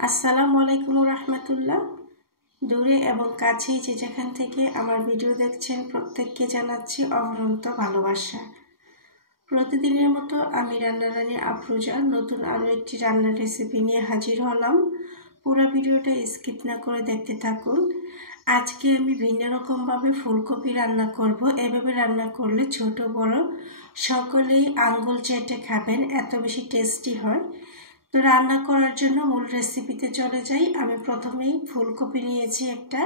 আসসালামু আলাইকুম রাহমাতুল্লাহ। দূরে এবং কাছে যে যেখান থেকে আমার ভিডিও দেখছেন প্রত্যেককে জানাচ্ছি অফুরন্ত ভালোবাসা। প্রতিদিনের মতো আমি রান্নারানী আফরোজা নতুন আরও একটি রান্নার রেসিপি নিয়ে হাজির হলাম। পুরো ভিডিওটা স্কিপ না করে দেখতে থাকুন। আজকে আমি ভিন্ন রকমভাবে ফুলকপি রান্না করব। এভাবে রান্না করলে ছোট বড় সকলেই আঙ্গুল চেটে খাবেন, এত বেশি টেস্টি হয়। তো রান্না করার জন্য মূল রেসিপিতে চলে যাই। আমি প্রথমেই ফুলকপি নিয়েছি একটা,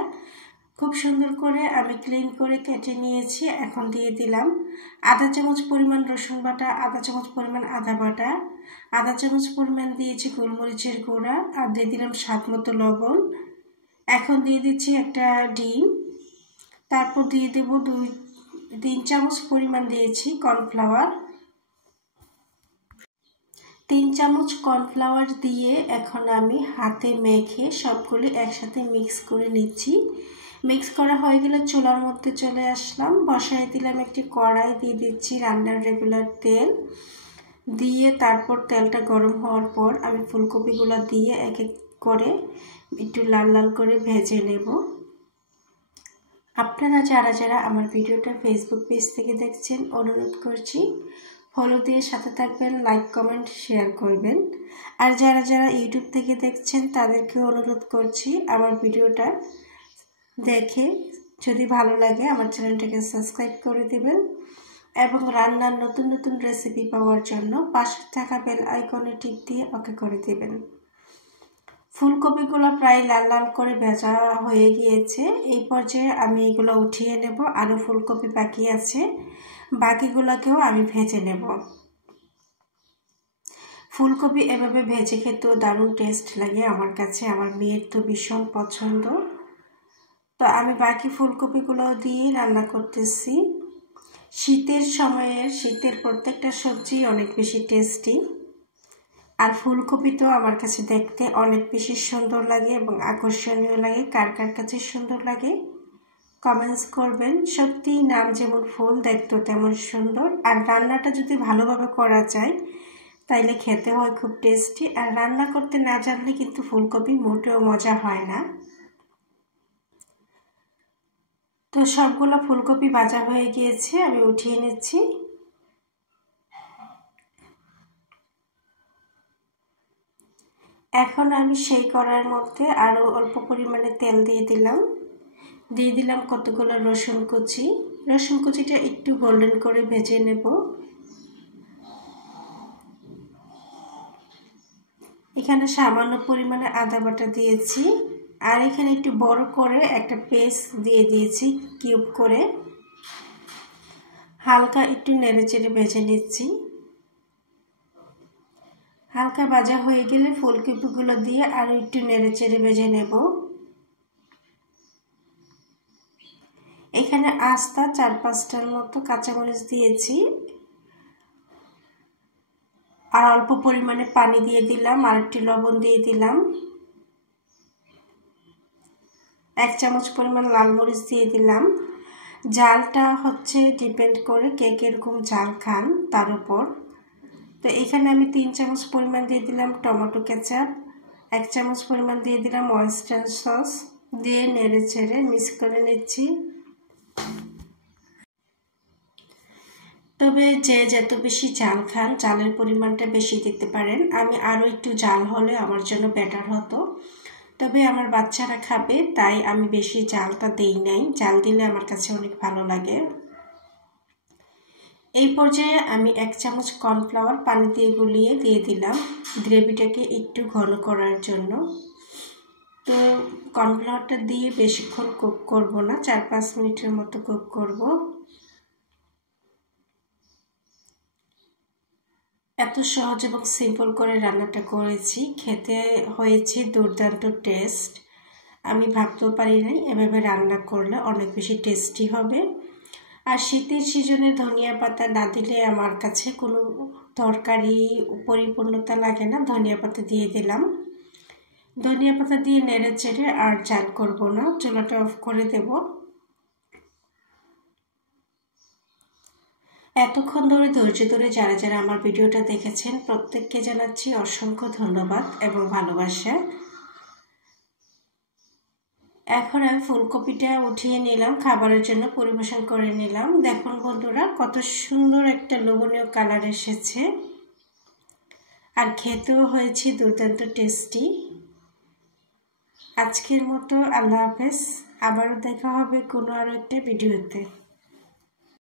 খুব সুন্দর করে আমি ক্লিন করে কেটে নিয়েছি। এখন দিয়ে দিলাম আধা চামচ পরিমাণ রসুন বাটা, আধা চামচ পরিমাণ আদা বাটা, আধা চামচ পরিমাণ দিয়েছি গোলমরিচের গুঁড়া, আর দিয়ে দিলাম স্বাদ মতো লবণ। এখন দিয়ে দিচ্ছি একটা ডিম, তারপর দিয়ে দেব 2-3 চামচ পরিমাণ দিয়েছি কর্নফ্লাওয়ার। 3 চামচ কর্নফ্লাওয়ার দিয়ে এখন আমি হাতে মেখে সবগুলি একসাথে মিক্স করে নিচ্ছি। মিক্স করা হয়ে গেলে চুলার মধ্যে চলে আসলাম, বসায় দিলাম একটি কড়াই, দিয়ে দিচ্ছি রান্নার রেগুলার তেল, দিয়ে তারপর তেলটা গরম হওয়ার পর আমি ফুলকপিগুলো দিয়ে এক এক করে একটু লাল লাল করে ভেজে নেব। আপনারা যারা আমার ভিডিওটা ফেসবুক পেজ থেকে দেখছেন অনুরোধ করছি ফলো দিয়ে সাথে থাকবেন, লাইক কমেন্ট শেয়ার করবেন। আর যারা ইউটিউব থেকে দেখছেন তাদেরকে অনুরোধ করছি আমার ভিডিওটা দেখে যদি ভালো লাগে আমার চ্যানেলটাকে সাবস্ক্রাইব করে দিবেন এবং রান্নার নতুন নতুন রেসিপি পাওয়ার জন্য পাশে থাকা বেল আইকনে টিপ দিয়ে ওকে করে দিবেন। ফুলকপিগুলো প্রায় লাল লাল করে ভাজা হয়ে গিয়েছে। এই পর্যায়ে আমি এগুলো উঠিয়ে নেব। আরও ফুলকপি বাকি আছে, বাকিগুলোকেও আমি ভেজে নেব। ফুলকপি এভাবে ভেজে খেতেও দারুণ টেস্ট লাগে আমার কাছে, আমার মেয়ের তো ভীষণ পছন্দ। তো আমি বাকি ফুলকপিগুলো দিয়ে রান্না করতেছি। শীতের সময়ের শীতের প্রত্যেকটা সবজি অনেক বেশি টেস্টি, আর ফুলকপি তো আমার কাছে দেখতে অনেক বেশি সুন্দর লাগে এবং আকর্ষণীয় লাগে। কার কার কাছে সুন্দর লাগে কমেন্টস করবেন। সত্যি নাম যেমন ফুল, দেখতে তেমন সুন্দর। আর রান্নাটা যদি ভালোভাবে করা যায় তাইলে খেতে হয় খুব টেস্টি। আর রান্না করতে না জানলে কিন্তু ফুলকপি মোটেও মজা হয় না। তো সবগুলো ফুলকপি ভাজা হয়ে গিয়েছে, আমি উঠিয়ে নিচ্ছি। এখন আমি সেই কড়াইয়ের মধ্যে আরও অল্প পরিমাণে তেল দিয়ে দিলাম কতগুলো রসুন কুচি। রসুন কুচিটা একটু গোল্ডেন করে ভেজে নেব। এখানে সামান্য পরিমাণে আদা বাটা দিয়েছি, আর এখানে একটু বড় করে একটা পেস্ট দিয়ে দিয়েছি কিউব করে। হালকা একটু নেড়েচেড়ে ভেজে নিচ্ছি। হালকা ভাজা হয়ে গেলে ফুলকপিগুলো দিয়ে আরও একটু নেড়েচেড়ে ভেজে নেব। এখানে আস্তা 4-5টার মতো কাঁচামরিচ দিয়েছি, আর অল্প পরিমাণে পানি দিয়ে দিলাম, আর একটু লবণ দিয়ে দিলাম। 1 চামচ পরিমাণ লাল মরিচ দিয়ে দিলাম। জালটা হচ্ছে ডিপেন্ড করে কে কিরকম জাল খান তার উপর। তো এখানে আমি 3 চামচ পরিমাণ দিয়ে দিলাম টমেটো কেচাপ, 1 চামচ পরিমাণ দিয়ে দিলাম ওয়েস্টার সস, দিয়ে নেড়ে ছেড়ে মিক্স করে নিচ্ছি। তবে যে যত বেশি ঝাল খান ঝালের পরিমাণটা বেশি দিতে পারেন। আমি আরও একটু ঝাল হলে আমার জন্য বেটার হতো, তবে আমার বাচ্চারা খাবে তাই আমি বেশি ঝালটা দেই নাই। ঝাল দিলে আমার কাছে অনেক ভালো লাগে। এই পর্যায়ে আমি 1 চামচ কর্নফ্লাওয়ার পানি দিয়ে গুলিয়ে দিয়ে দিলাম গ্রেভিটাকে একটু ঘন করার জন্য। তো কর্নফ্লাওয়ারটা দিয়ে বেশিক্ষণ কুক করব না, 4-5 মিনিটের মতো কুক করব। এত সহজ এবং সিম্পল করে রান্নাটা করেছি, খেতে হয়েছে দুর্দান্ত টেস্ট। আমি ভাবতেও পারি নাই এভাবে রান্না করলে অনেক বেশি টেস্টি হবে। আর শীতের সিজনে ধনিয়া পাতা না দিলে আমার কাছে কোনো তরকারি পরিপূর্ণতা লাগে না। ধনিয়া পাতা দিয়ে দিলাম। ধনিয়া পাতা দিয়ে নেড়ে চেড়ে আর জাল করব না, চুলাটা অফ করে দেব। এতক্ষণ ধরে ধৈর্য ধরে যারা আমার ভিডিওটা দেখেছেন প্রত্যেককে জানাচ্ছি অসংখ্য ধন্যবাদ এবং ভালোবাসা। এখন আমি ফুলকপিটা উঠিয়ে নিলাম, খাবারের জন্য পরিবেশন করে নিলাম। দেখুন বন্ধুরা, কত সুন্দর একটা লোভনীয় কালার এসেছে, আর খেতেও হয়েছে দুর্দান্ত টেস্টি। আজকের মতো আল্লাহ হাফেজ, আবারও দেখা হবে কোনো আরও একটা ভিডিওতে।